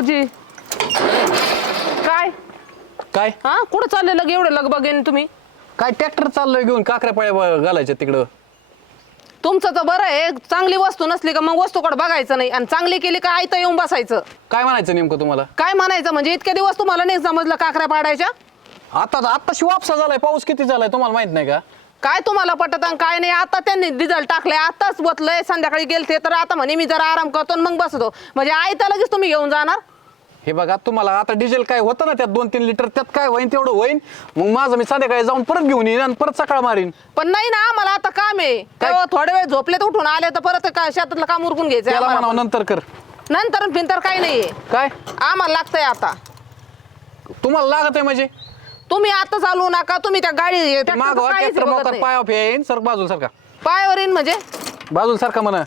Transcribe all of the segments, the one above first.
भाऊजी. काय? काय? हा? कुठं चालले लग एवढं लगबगेन तुम्ही? काय ट्रॅक्टर चाललोय घेऊन काकऱ्या पाळ्या घालायच्या तिकडं? तुमचं तर बरं आहे. चांगली वस्तू नसली का मग वस्तूकडे बघायचं नाही. आणि चांगली केली का आयतं येऊन बसायचं. काय म्हणायचं नेमकं तुम्हाला? काय म्हणायचं म्हणजे इतके दिवस तुम्हाला नाही समजलं काकऱ्या पाडायच्या? आता आता वापसा झालाय. पाऊस किती झालाय तुम्हाला माहीत नाही का? काय तुम्हाला पटत आणि काय नाही? आता त्यांनी डिझेल टाकलंय आताच बसलंय संध्याकाळी गेलते तर आता म्हणे मी जरा आराम करतो आणि मग बसतो. म्हणजे आयता लगेच तुम्ही घेऊन जाणार. हे बघा तुम्हाला आता डिझेल काय होतं ना त्यात दोन तीन लिटर त्यात काय होईन तेवढं होईन. मग माझं मी संध्याकाळी जाऊन परत घेऊन येईन आणि परत सकाळ मारीन. पण नाही ना आम्हाला आता काम आहे. तेव्हा थोडे वेळ झोपले तर उठून आले तर परत काय शेतातलं काम उरकून घ्यायचं त्याला आम्हाला. म्हणावं नंतर कर. नंतर फिंतर काही नाहीये. काय? आम्हाला लागतंय आता. तुम्हाला लागत आहे म्हणजे? तुम्ही आता चालू नका तुम्ही त्या गाडी tractor चं मागवा काहीच ट्रॅक्टर बघत मोकर नाही. पाय ऑफ येईन सर बाजूला सारखा पायावर येईन म्हणजे? बाजूला सारखा म्हणा.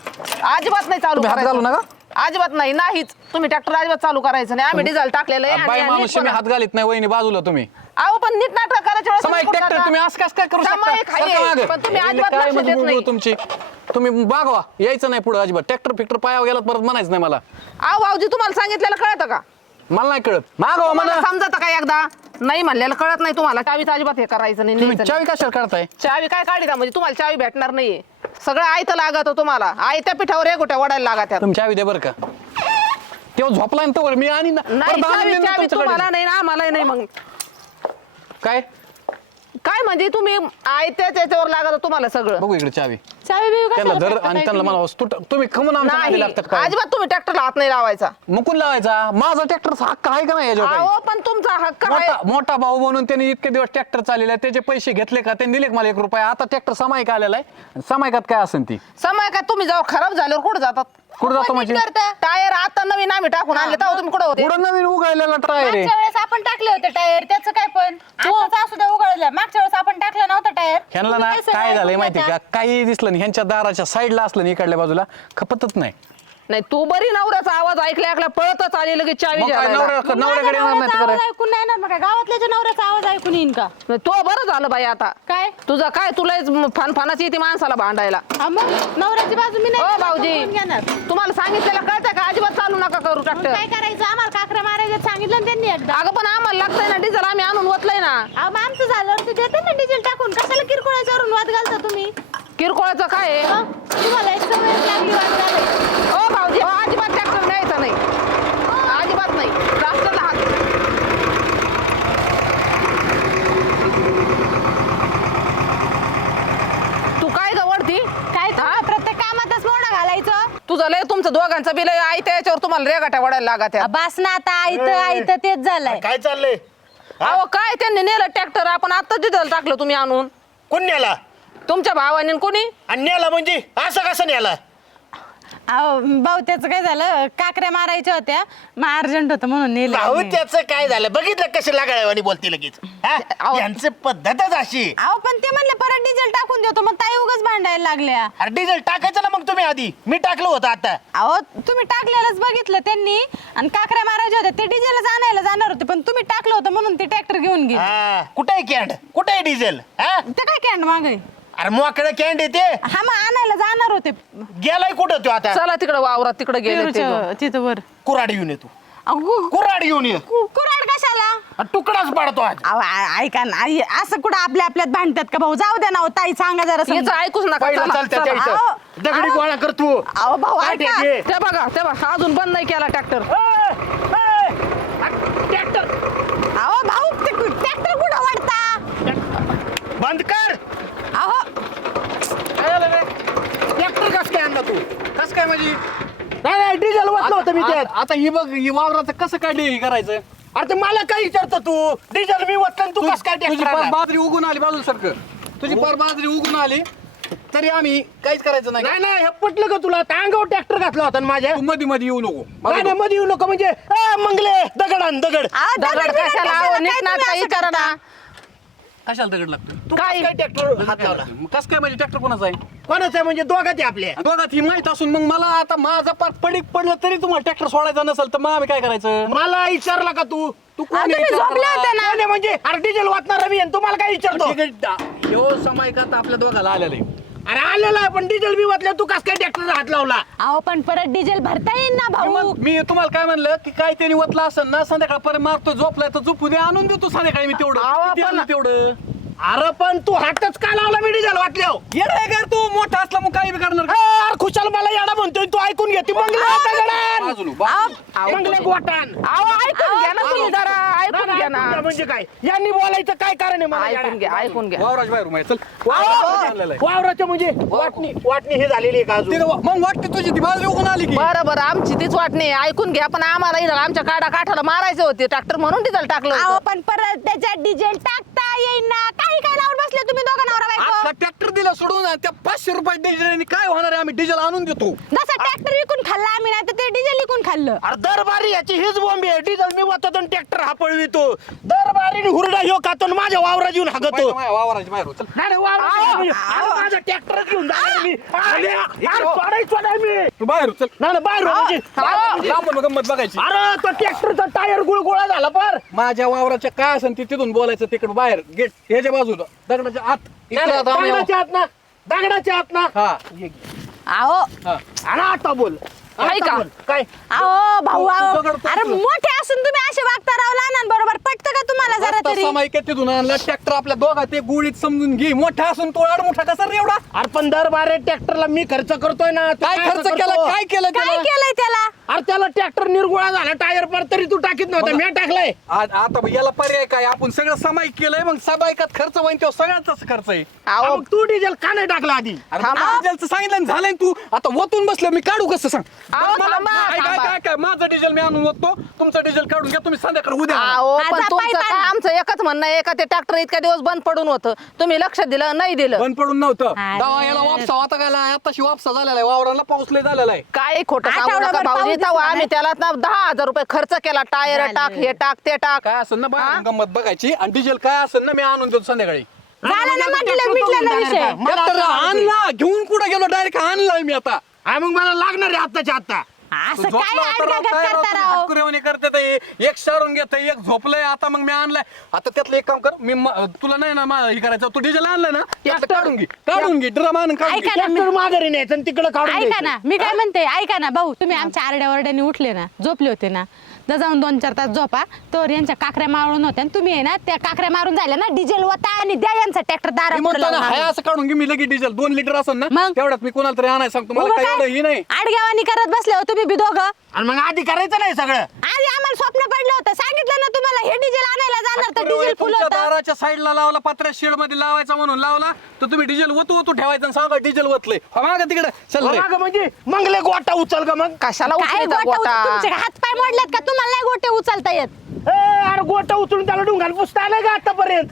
अजिबात नाही चालू तुम्ही हात करायचं. घालू नका? अजिबात नाही नाहीच. तुम्ही ट्रॅक्टर अजिबात चालू करायचं नाही. आम्ही डिझेल टाकलेलं आहे बाई आणि माणूस मी हात घालीत नाही वहिनी बाजूला तुम्ही. अहो पण नीट नाटक करायच्या वेळेस समायिक तुम्ही ट्रॅक्टर तुम्ही? असं कसं काय करू शकता? समायिक आहे, सारखं मागं. पण तुम्ही अजिबात काय लक्ष म्हणजे देत नाही. बुळबुळ तुमची. तुम्ही बागवा यायचं नाही पुढे अजिबात. ट्रॅक्टर फिक्टर पायावर गेलात परत म्हणायचं नाही मला. अहो भाऊजी तुम्हाला सांगितलेलं कळतं का? मला नाही कळत. मागवा म्हणा. समजत का एकदा? नाही म्हणलेलं कळत नाही तुम्हाला. चावीचं अजिबात हे करायचं नाही तुम्ही न्यायचं नाही. चावी कशाला काढताय? चावी काय काढी म्हणजे तुम्हाला चावी भेटणार नाहीये. सगळं आयतं लागत तुम्हाला. आयत्या पिठावर एक गोट्या वडायला लागत तुम्ही चावी द्या बरं का? तेव्हा झोपलाय ना तोवर मी आणि नाही चावी चावी तुम्हाला नाही ना आम्हाला नाही मग. काय? काय म्हणजे तुम्ही आयत्या त्याच्यावर लागत तुम्हाला सगळं? बघू इकडे चावी. चावी बिवी त्यांना कशाला धर फेकता आणि काय त्यांना तुम्ही? मला तुट- तुम्ही खमून आमच्या नादी नाही लागतात काय? अजिबात तुम्ही ट्रॅक्टरला हात नाही लावायचा. मुकून लावायचा. माझा ट्रॅक्टरचा हक्क आहे का नाही याच्यावर काही? अहो पण तुमचा हक्क आहे. मोठा मोठा भाऊ म्हणून त्यांनी इतके दिवस ट्रॅक्टर चाललेला त्याचे पैसे घेतले का? त्यांनी दिले का मला एक रुपया? आता ट्रॅक्टर समायिक आलेला आहे. समायिकात काय असेल ती? समय का तुम्ही जेव्हा खराब झाल्यावर कुठे जातात? कुठं जातो म्हणजे? टायर आता नवीन आम्ही टाकून आणले तेव्हा तुम्ही कुठे होते? पुढं नवीन उगायलेला टायर मागच्या वेळेस आपण टाकले होते टायर त्याचं काय पण? आताच असू द्या उघडलं. मागच्या वेळेस आपण टाकलं नव्हतं टायर. ह्यांना ना काय झालंय माहिती का? काही दिसलं नाही. ह्यांच्या दाराच्या साईडला असलं नाही इकडल्या बाजूला. खपतच नाही. नाही तू बरी नवऱ्याचा आवाज ऐकल्या ऐकल्या पळतच आली लगेच चावी मग काय द्यायला. नवऱ्या- नवऱ्याकडे येणार नाही तर आवाज काय? ऐकून नाही ना मग काय? गावातल्याच्या नवऱ्याचा आवाज ऐकून येईन का? नाही, तो बरं झालं बाई आता. काय? तुझं काय? तुला फानफानाची येते माणसाला भांडायला. हा मग? नवऱ्याची बाजू मी हो नाही घेणार, भाऊजी. कोण घेणार? तुम्हाला सांगितलेलं कळतं का? अजिबात चालू नका करू ट्रॅक्टर काय करायचं? आम्हाला काकरा मारायचं सांगितलं ना त्यांनी एकदा. अगं पण आम्हाला लागतंय ना डिझेल आम्ही आणून ओतलंय ना. अहो, मग आमचं झालं ते देते ना डिझेल टाकून. कशाला किरकोळाच्यावरून वाद घालता तुम्ही? किरकोळाचं काय? आहे हं? तुम्हाला एक सवयच लागली. ओ भाऊजी हो, अजिबात ट्रॅक्टर न्यायचा नाही. अजिबात नाही. ट्रॅक्टरला हात. तू काय गवडती काय तर प्रत्येक कामातच मोडा घालायचं? तुझं लय तुमचं दोघांचं बिल आहे त्या याच्यावर तुम्हाला रेगाट्या वडायला लागत आहेत. बस ना आता आयत आयत तेच झालंय. काय चाललंय? अहो काय त्यांनी नेलं ट्रॅक्टर आपण आता डिझेल टाकलं तुम्ही आणून. कोण न्याला तुमच्या भावाने आणि कोणी? आणि न्याला म्हणजे? असं कसं न्याला अहो भाऊ त्याचं काय झालं? काकऱ्या मारायच्या होत्या. मग अर्जंट होतं म्हणून नेलं भाऊ आम्ही. त्याचं काय झालं? बघितलं कसे लागायवानी बोलते लगेच? हा? अहो. यांचं पद्धतच अशी. अहो पण ते म्हणले परत डिझेल टाकून देतो. मग ताई उगाच भांडायला लागल्या. अरे डिझेल टाकायचं ना मग तुम्ही आधी. मी टाकलं होतं आता. अहो तुम्ही टाकलेलंच बघितलं त्यांनी. आणि काकऱ्या मारायच्या होत्या. ते डिझेलच आणायला जाणार होते पण तुम्ही टाकलं होतं म्हणून ते ट्रॅक्टर घेऊन गेले. हा. कुठे आहे कॅन्ड कुठे आहे डिझेल? हा? ते काय कॅन्ड मागे अरे मोकळं कॅन्ड येते हा मग आणायला जाणार होते. गेलाय कुठं तो आता? चला तिकडे वावरात तिकडे गेले ते पेरूच्या घेऊन. तिथं वर. कुराड घेऊन येतो अहो, कु- कुराड घेऊन ये. कु- कुऱ्हाड कशाला? आणि तुकडाच पाडतो आज. अहो, आ- ऐका ना आई, असं कुठं आपल्या आपल्यात भांडतात का भाऊ? जाऊ द्या ना हो, ताई सांगा जरा समजून. ऐकूच नका पहिला चला, चला. त्या दगडी. गोळा करतो अहो भाऊ काय ऐका. ते? ते? बघा ते बघा. अजून बंद नाही केला ट्रॅक्टर. ट्रॅक्टर. अहो भाऊ ट्रॅक्टर कुठं वाढता बंद कर. अहो ट्रॅक्टर कस काय आणला तू? कस काय म्हणजे? नाही नाही डिझेल वाचलं होतं मी आता त्यात. आता ही बघ ही वावराचं कसं काय हे करायचं? अरे ते मला काय विचारतो तू? डिझेल मी वाचलं आणि तू कस काय तुझी ट्रॅक्टर पार आणला? बाजरी उगून आली बाजूला सारखं तुझी पार बाजरी उगून आली तरी आम्ही काहीच करायचं नाही. नाही नाही हे पटलं का तुला? आता अंगावर ट्रॅक्टर घातला होता ना माझ्या. तू मध्ये मध्ये येऊ नको. नाही नाही, मध्ये येऊ नको म्हणजे आ, मंगले दगड आण दगड. दगड दगड बिगड कशाला? कशाला? अहो, काय नीट तुम्ही नाटक असं करा ना. कशाला दगड लागतो तू काय? काय ट्रॅक्टर हात लावला? कस काय म्हणजे ट्रॅक्टर कोणाचा आहे? कोणाचं आहे म्हणजे दोघात आपल्या. बघा ही माहीत असून मग मला आता माझा पार पडीक पडलं तरी तुम्हाला ट्रॅक्टर सोडायचा नसेल तर मग आम्ही काय करायचं? मला विचारला का तू? तू कोण तुम्ही झोपले होते ना. कोण आहे म्हणजे अरे डिझेल वाचणार मी आणि तुम्हाला काय विचारतो? ह्यो समायकात आपल्या दोघाला आलेला आहे. अरे आलेला आहे पण डिझेल मी वाचल्या तू कस काय ट्रॅक्टर हात लावला? अहो पण परत डिझेल भरता येईल ना भाऊ. मी तुम्हाला काय म्हणलं की काय त्यांनी वतलं असेल ना संध्याकाळपर्यंत मारतो झोपलाय तर झोपू दे आणून देतो संध्याकाळी मी तेवढं. तेवढं? अरे पण तू हातच का लावला मी डिझेल वाटल्यावर? येडा आहे का रे तू मोठा असला मग काही बी करणार? का? अरे खुशाल मला याडा म्हणतोय तू ऐकून घे ती मंगले बाजूला, बाजूला. मंगले अहो ऐकून घ्या ना तुम्ही जरा ऐकून घ्या ना. म्हणजे काय? यांनी बोलायचं काय कारण आहे मला ऐकून घ्या ऐकून घ्या. वावराज बाहेर उभा आहे, चल. आहे. वावराचं म्हणजे वाटणी वाटणी हे झालेली आहे का अजून? तिथं वा- मग वाटते तुझी ती बाजू उगून आली की. बरं बरं आमची तीच वाटणी आहे. ऐकून घ्या पण आम्हाला इथं आमच्या काडा काठाला मारायचे होते. ट्रॅक्टर म्हणून डिझेल टाकलं अहो होतं. पण परत त्याच्यात डिझेल टाकता येईल ना. काही काय लावून बसले तुम्ही दोघं नवरा आता बायको ट्रॅक्टर दिला सोडून आणि त्या पाचशे रुपये डिझेल काय होणार आहे? आम्ही डिझेल आणून देतो. जसं ट्रॅक्टर विकून खाल्ला आम्ही नाही तर ते डिझेल विकून खाल्लं. अरे दरबारी याची हीच बॉम्बे आहे. डिझेल मी वाचतो ट्रॅक्टर हा पळवितो दरबारी हुरडा ह्यो खातो आणि माझ्या वावरात येऊन हागतो. वावराज बाहेर हो, चल नाही, नाही, वावरात येऊन- अरे माझं ट्रॅक्टर घेऊन जाणार मी. अरे, अरे, सोडाय, सोडाय मी. तू बाहेर हो, चल नाही नाही, बाहेर म्हणजे लांबून गंमत बघायची. अरे तो ट्रॅक्टरचा टायर गुळगुळा झाला पर. माझ्या वावराच्या काय असेल ते तिथून बोलायचं तिकडे बाहेर. गेट ह्याच्या बाजूला. दगडाच्या आत. इकडे आता आम्ही आहो. दगडाच्या आत ना दगडाच्या आत ना. हा. अहो हा. आणि आता बोल. काय आता का? बोल. काय? अहो भाऊ तू- तू अहो दगड अरे. मोठे असून तुम्ही असे वागता राव लहान बरोबर. पटतं का तुम्हाला जरा रस्ता तरी? समायिक आहे तिथून आणला? ट्रॅक्टर आपल्या दोघा ते गुळीत समजून घे. मोठा असून तो आड मोठा कसा रे एवढा? अरे पण दरबारे ट्रॅक्टरला मी खर्च करतोय ना. तू काय खर्च करतो? केला? काय केलं काय त्याला? केलंय त्याला? अरे त्याला ट्रॅक्टर निर्गुळा झाला. टायर पर तरी तू टाकीत नव्हता. मी टाकलाय. आज आता याला पर्याय काय? आपण सगळं समायिक केलंय मग समायिकात खर्च होईन तेव्हा सगळ्याचाच खर्च आहे. अहो. मग तू डिझेल का नाही टाकला आधी? अरे थांबा. मग डिझेलचं सांगितलं झालंय ना तू? आता वतून बसलं मी काढू कसं सांग? अहो, बरं मला- थांबा, काय काय थांबा. काय काय माझं डिझेल मी आणून वतो तुमचं डिझेल काढून घ्या. तुम्ही संध्याकाळी उद्या आणा. अहो हा, पण तुमचं काय. आमचं एकच म्हणणं आहे. का ते ट्रॅक्टर इतक्या दिवस बंद पडून होतं. तुम्ही लक्ष दिलं नाही दिलं. बंद पडून नव्हतं. अरे. दवा याला वापसा आता काय आताशी वापसा झालेला आहे. वावराला पाऊस लय झालेला आहे. काय खोटं सांगू आठवडाभर नका भाऊजी. तेव्हा दिसला आम्ही. त्याला ना दहा हजार रुपये खर्च केला. टायर. टाक हे टाक ते टाक. काय असेल ना? बाहेर गंमत बघायची. आणि डिझेल काय असेल ना मी आणून देतो संध्याकाळी. झालं ना म्हटलं मिटलं ना विषय. ट्रॅक्टर आणला घेऊन कुठं गेलो? डायरेक्ट आणलाय मी आता. हा मग मला लागणार आहे आत्ताच्या आत्ता. असं काय होता राव, आडगागत काय राव, करता तुम्ही राव हातकुरेवाणी करते ते. एक शारून घेत एक झोपलंय आता मग मी आणलाय आता त्यातलं एक काम कर मी म- तुला नाही ना मा- हे करायचं तू डिझेल आणलाय ना त्यातलं काढून घे काढून घे ड्रम आणून काढून घे ऐका ना, ट्रॅक्टर माघारी न्यायचं आणि तिकडे काढून ऐका द्यायचं. ना मी काय म्हणते ऐका ना भाऊ तुम्ही आमच्या आरड्या वरड्याने उठले ना झोपले होते ना तर जाऊन दोन चार तास झोपा. तर यांच्या काकऱ्या मारून होत्या आणि तुम्ही आहे ना त्या काकऱ्या मारून झाल्या ना डिझेल वता आणि द्या यांचा ट्रॅक्टर दारा हाय असं काढून घे मी लगेच डिझेल दोन लिटर असेल ना मग? तेवढ्यात मी कोणाला तरी आणायला सांगतो मला काय एवढं ही नाही. आडगावानी करत बसले हो तुम्ही बी दोघं. आणि मग आधी करायचं नाही सगळं. आधी आम्हाला स्वप्न पडलं होतं सांगितलं ना तुम्हाला हे डिझेल आणायला जाणार तर डिझेल फुल तुमच्या होतं. दाराच्या साईडला लावला पत्र्या शेडमध्ये लावायचा म्हणून लावला तर तुम्ही डिझेल वतू वतू ठेवायचं आणि सांगा डिझेल वतलंय. हो मागं तिकडे चल रे. मागं म्हणजे मंगले गोटा उचल का मग. कशाला काय गोटा उच- तुमचे हात पाय मोडलेत का? तुम्हाला नाही गोटे उचलता येत. ए, अरे गोटा उचलून त्याला डुंगाल पुसता आलं का आतापर्यंत?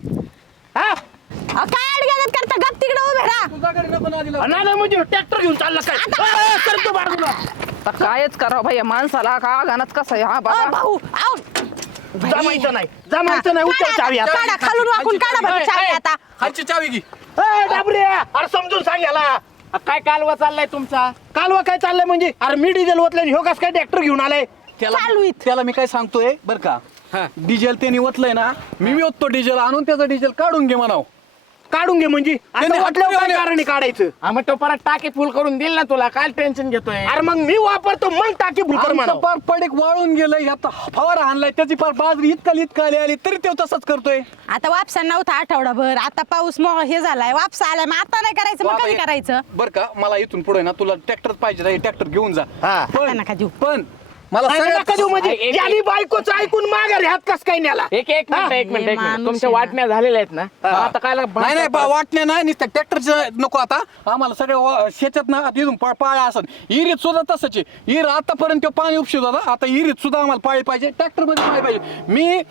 हा? अहो, काय करता? गप तिकडे उभे राहा. नाही नाही, म्हणजे ट्रॅक्टर घेऊन चालला काय? ए, करतो बाजूला आता कायच करावं भैया माणसाला का गाणंच कसं आहे? हा अहो, भाऊ. जमायचं नाही जमायचं नाही उचल चावी काढा, आता. काढा, खालून वाकून काढा बरं चावी आता. खालची चावी घे. ए, डाबरे अरे समजून सांग याला. काय कालवा चाललाय तुमचा? कालवा काय चाललंय म्हणजे? अरे मी डिझेल ओतलं ह्यो कस काय ट्रॅक्टर घेऊन आलाय? त्याला. त्याला मी काय सांगतोय बर का? डिझेल त्यांनी ओतलंय ना मी मी ओततो डिझेल आणून त्याचं डिझेल काढून घे म्हणाव. काढून घे म्हणजे? त्याने आता वाटल्यावर काय हात कारण आहे काढायचं? हा मग तो परत टाकी फुल करून देईल ना तुला काय टेन्शन घेतोय? अरे मग मी वापरतो मग टाकी भुकर आमचं म्हणा पार पडीक वाळून गेलंय आता फवारा आणलाय त्याची पार बाजरी इतका इतका आली आली तरी तो तसंच करतोय. आता वापसा नव्हता आठवडाभर आता पाऊस मग हे झालाय वापसा आलाय मग आता नाही करायचं मग कधी करायचं? बर का मला इथून पुढे ना तुला ट्रॅक्टर पाहिजे ट्रॅक्टर घेऊन जा. हा. पण नका देऊ. पण मला सगळ्यात नका देऊ म्हणजे? एक- एक- यानी बायकोचं ऐकून माघार ह्यात कस काय न्याला? एक एक मिनिट एक मिनिट एक माणूस मिनिट तुमच्या. वाटण्या झालेल्या आहेत ना? आता काय नाही नाही बा- वाटण्या नाही नुसत्या ट्रॅक्टरचं नको आता. आम्हाला सगळ्या वा- शेतात ना आता इथून पा- पाळ्या असत इरीत सुद्धा तसंच आहे. इर आतापर्यंत तो पाणी उपशित होता आता इरीत सुद्धा आम्हाला पाळी पाहिजे. ट्रॅक्टरमध्ये पाळी पाहिजे. मी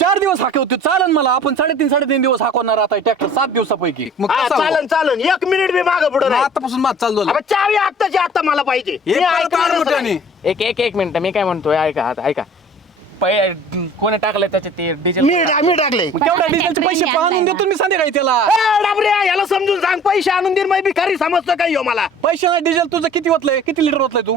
चार दिवस हाकवतो. चालन मला आपण साडेतीन साडेतीन दिवस हाकवणार आता ट्रॅक्टर सात दिवसापैकी. मग हा, कसं चालन चालन. एक मिनिट बी माग पुढे मग आतापासून माझ चालू झालं. चावी आत्ताची आता मला पाहिजे. हे मी परत ऐकणारच आडमुठ्याने. नाही. एक एक एक मिनिट मी काय म्हणतोय ऐका आता ऐका. पै- कोणी टाकलं त्याचे ते डिझेल मी मी टाकले मग तेवढ्या डिझेलचे पैसे आणून देतो मी संध्याकाळी त्याला. ए, डाबऱ्या, याला समजून सांग पैसे आणून दे मी भिकारी समजतो काय ह्यो मला? पैशाला डिझेल तुझं किती होतलंय किती लिटर होतलंय तू?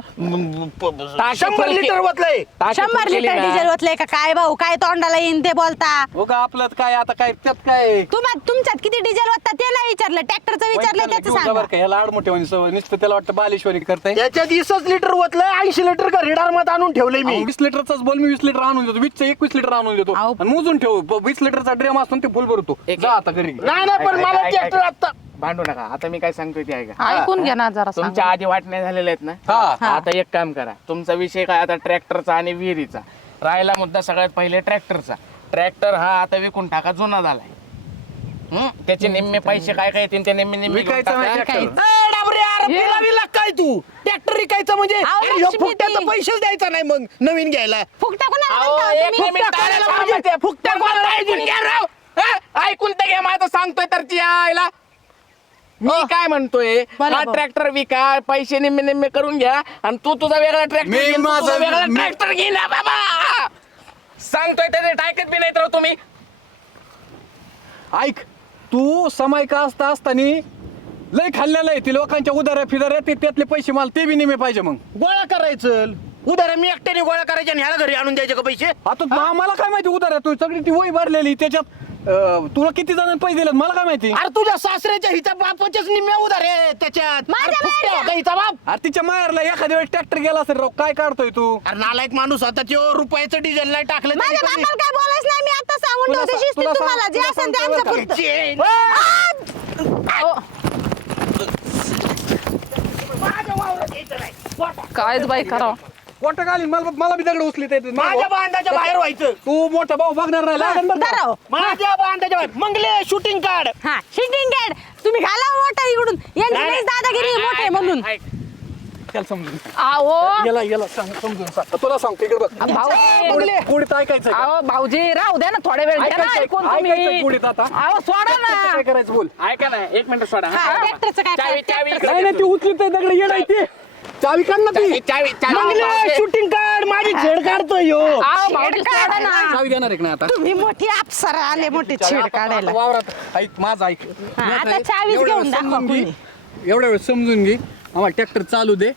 शंभर लिटर वतलंय शंभर लिटर डिझेल ओतले का? काय भाऊ काय तोंडाला येईन ते बोलता? हो का आपलं काय आता काय त्यात काय? तुम्हा तुमच्यात किती डिझेल वाटतं ते नाही विचारलं. ट्रॅक्टरचं विचारलं त्याचं सांगा. बरं का ह्याला सवय नुसतं त्याला वाटतं बालेश्वरी करताय. त्याच्यात वीसच लिटर वतलंय ऐंशी लिटर का रिडारमध्ये आणून ठेवलंय मी. वीस लिटरचाच बोल मी वीस लिटर आणून देतो वीसचं एकवीस लिटर आणून देतो. अहो. आणि मोजून ठेव ब- वीस लिटरचा ड्रेम असतो ना ते फुल भरतो. जा आता घरी. नाही नाही पण मला ट्रॅक्टर आता भांडू नका. आता मी काय सांगतोय ते ऐका. ऐकून घ्या ना जरा तुमच्या आधी वाटण्या झालेल्या आहेत ना? हा. आता एक काम करा. तुमचा विषय काय? आता ट्रॅक्टरचा आणि विहिरीचा. राहिला मुद्दा सगळ्यात पहिले ट्रॅक्टरचा ट्रॅक्टर हा आता विकून टाका जुना झालाय. त्याचे निम्मे पैसे काय काय येतील ते निम्मे निम्मे घेऊन विकायचा टाका. नाही tractor. ए, डाबरे, अरे पिला बिला काय तू ट्रॅक्टर विकायचं म्हणजे अहो, अरे, ह्यो लक्ष्मी फुकट्याचा ती. पैसेच द्यायचा नाही मग नवीन घ्यायला फुकटा कोणाला अहो, म्हणता एक तुम्ही? मिनिट थांबा म्हणजे? कोणाला ऐकून घ्या राव हा? ऐकून तर घ्या माझं सांगतोय तर ती आयला मी काय म्हणतोय बोला हा. ट्रॅक्टर विका पैसे निम्मे निम्मे करून घ्या आणि तू तुझा वेगळा मी ट्रॅक्टर माझा- वेगळा मी- ट्रॅक्टर घे ना बाबा सांगतोय त्याचे टाकत बी नाही तर तुम्ही ऐक तू समायका असता असताना लय खाल्लेलं आहे ती लोकांच्या उदाऱ्या फिदाऱ्या ते त्यातले पैसे मला ते बी निमे पाहिजे मग. गोळा करायचं. उदार मी एकट्याने गोळा करायचे आणि ह्याला घरी आणून द्यायचे का पैसे? आता मला काय माहिती उदाऱ्या तू सगळी ती वही भरलेली त्याच्यात अं, तुला किती जणांनी पैसे दिलेत मला काय माहिती? अरे तुझ्या सासऱ्याच्या हिच्या बापाच्याच निम्म्या उधार आहे त्याच्यात. माझ्या अरे फुकट्या बाहेरच्या. होता हिचा बाप. अरे तिच्या माहेरला एखाद्या वेळेस ट्रॅक्टर गेला असेल राव काय काढतोय तू? अरे नालायक माणूस होता तो रुपयाचं डिझेल नाही टाकलं माझ्या त्यांनी बापाला काय बोलायच नाही मी आता सांगून तुला ठेवते सा- शिस्तीत तुला सा- तुम्हाला. जे तुला असेल ते सांगतोय आमचं बरं का? पुरतं. कधी. कायच बाई करावं. मोठं घालीन मला मला बी दगड उचली ते माझ्या बांधाच्या बाहेर व्हायचं. तू मोठा भाऊ बघणार नाही. लागेल बरं हो. माझ्या बांधाच्या बाहेर. मंगले शूटिंग काढ हा शिटिंग गॅड तुम्ही घाला मोठा इकडून. यांची नाही, लईच दादागिरी आहे मोठे म्हणून. त्याला समजून सांग. आहो. याला याला सांग समजून सांग. तुला सांगतो इकडे बघ. भाऊ कुठे ऐकायचं का? अहो भाऊजी राहू द्या ना थोड्या वेळ द्या ना ऐकून ऐकायचं तुम्ही आता? अहो सोडा काय ना. करायचं बोल? ऐका ना एक मिनिट सोडा. हा, ट्रॅक्टरचं काय चावी काय नाही नाही ती उचली ते दगड आहे ते. चावी काढ ना ती चावी चावी मंगले शूटिंग काढ माझी झेड काढतोय ह्यो भाऊजी ना. चावी देणार आहे का नाही आता. तुम्ही मोठी अप्सरा आले मोठी छेड आता- काढायला. आता वावरात ऐक माझं ऐक. हा, मी आता हे- चावीच एवढ्या घेऊन वेळ दाखवा समजून घे. एवढ्या वेळ समजून घे. आम्हाला ट्रॅक्टर चालू दे.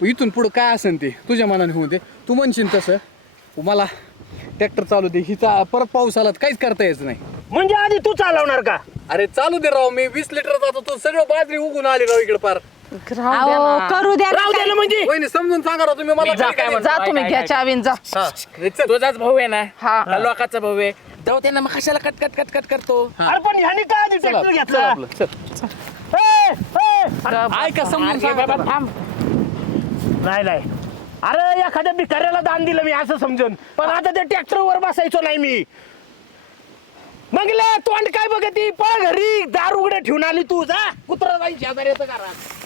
इथून पुढं काय असेल ते तुझ्या मनाने होऊ दे. तू म्हणशील तसं. मला ट्रॅक्टर चालू दे. हिचा परत पाऊस आला तर काहीच करता यायचं नाही. म्हणजे आधी तू चालवणार का? अरे चालू दे राव मी वीस लिटर जातो. तो सगळं बाजरी उगून आली राव इकडे पार. राहू द्या अहो ना. करू द्या ना राहू काय. म्हणजे. वहिनी समजून सांगा राव तुम्ही मला मी जा काय तुम्ही घ्या चावीन जा. हा, चल. तुझाच भाऊ आहे ना. हा. हा. लोकाचा भाऊ आहे. जाऊ दे ना मग कशाला कट कट कट कट करतो? अरे पण ह्यानी काय आधी चला, ट्रॅक्टर चल घेतला? आपलं, चल. ए, ए, ऐका समजून अरे सांगा बाबा. थांब. नाही नाही. अरे एखाद्या भिकाऱ्याला दान दिलं मी असं समजून. पण आता त्या ट्रॅक्टर वर बसायचो नाही मी. मंगले तोंड काय बघती? पळ घरी. दार उघडे ठेवून आली तू जा. कुत्रा जाईल शेजाऱ्याचं घरात.